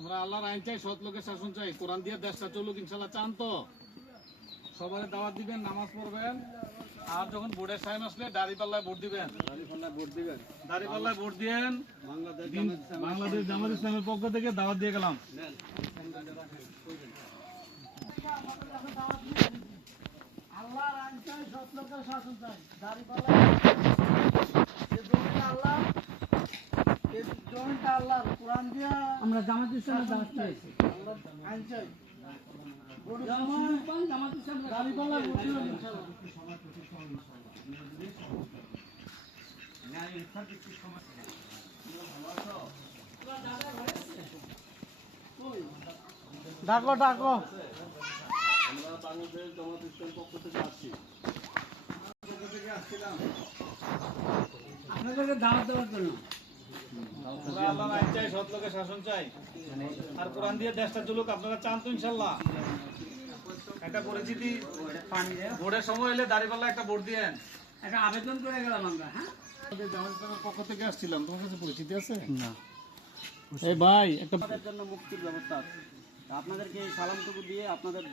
আমরা আল্লাহর আইন চাই, সৎ লোকের শাসন চাই, কোরআন দিয়ে দেশটা চলুক ইনশাল্লাহ। চান তো? সবাই দাওয়াত দিবেন, নামাজ পড়বেন, আর যখন ভোটের টাইম আসলে দাঁড়িপাল্লায় ভোট দিবেন। দাঁড়িপাল্লায় ভোট দিবেন। বাংলাদেশ জামাত ইসলামের পক্ষ থেকে দাওয়াত দিয়ে গেলাম। আল্লাহর আইন চাই, সৎ লোকের শাসন চাই, দাঁড়িপাল্লা আল্লাহর কোরআন দিয়া আমরা জামাত ইসলামের দাওয়াত চাইছি। আল্লাহর আইন চাই, জামাত ইসলাম দাঁড়িপাল্লা ভোট দিবেন ইনশাআল্লাহ। ডাকো ডাকো, আমরা বাংলাদেশ জামাত ইসলামের পক্ষ থেকে আসছি। আপনাদেরকে দাওয়াত দেওয়ার জন্য। আমরা আল্লাহর আইন চাই, সৎ লোকের শাসন চাই, আর কোরআন দিয়ে দেশটা চলুক। আপনারা চান তো ইনশাল্লাহ? একটা পরিচিতি, ভোটের সময় এলে দাঁড়িপাল্লা একটা ভোট দিয়েন। একটা আবেদন করে গেলাম আমরা। হ্যাঁ, জামাত ইসলামের পক্ষ থেকে আসছিলাম। তোমার কাছে পরিচিতি আছে? না। এই ভাই, একটা জন্য মুক্তির ব্যবস্থা আছে। আপনাদেরকে এই সালামটুকু দিয়ে আপনাদের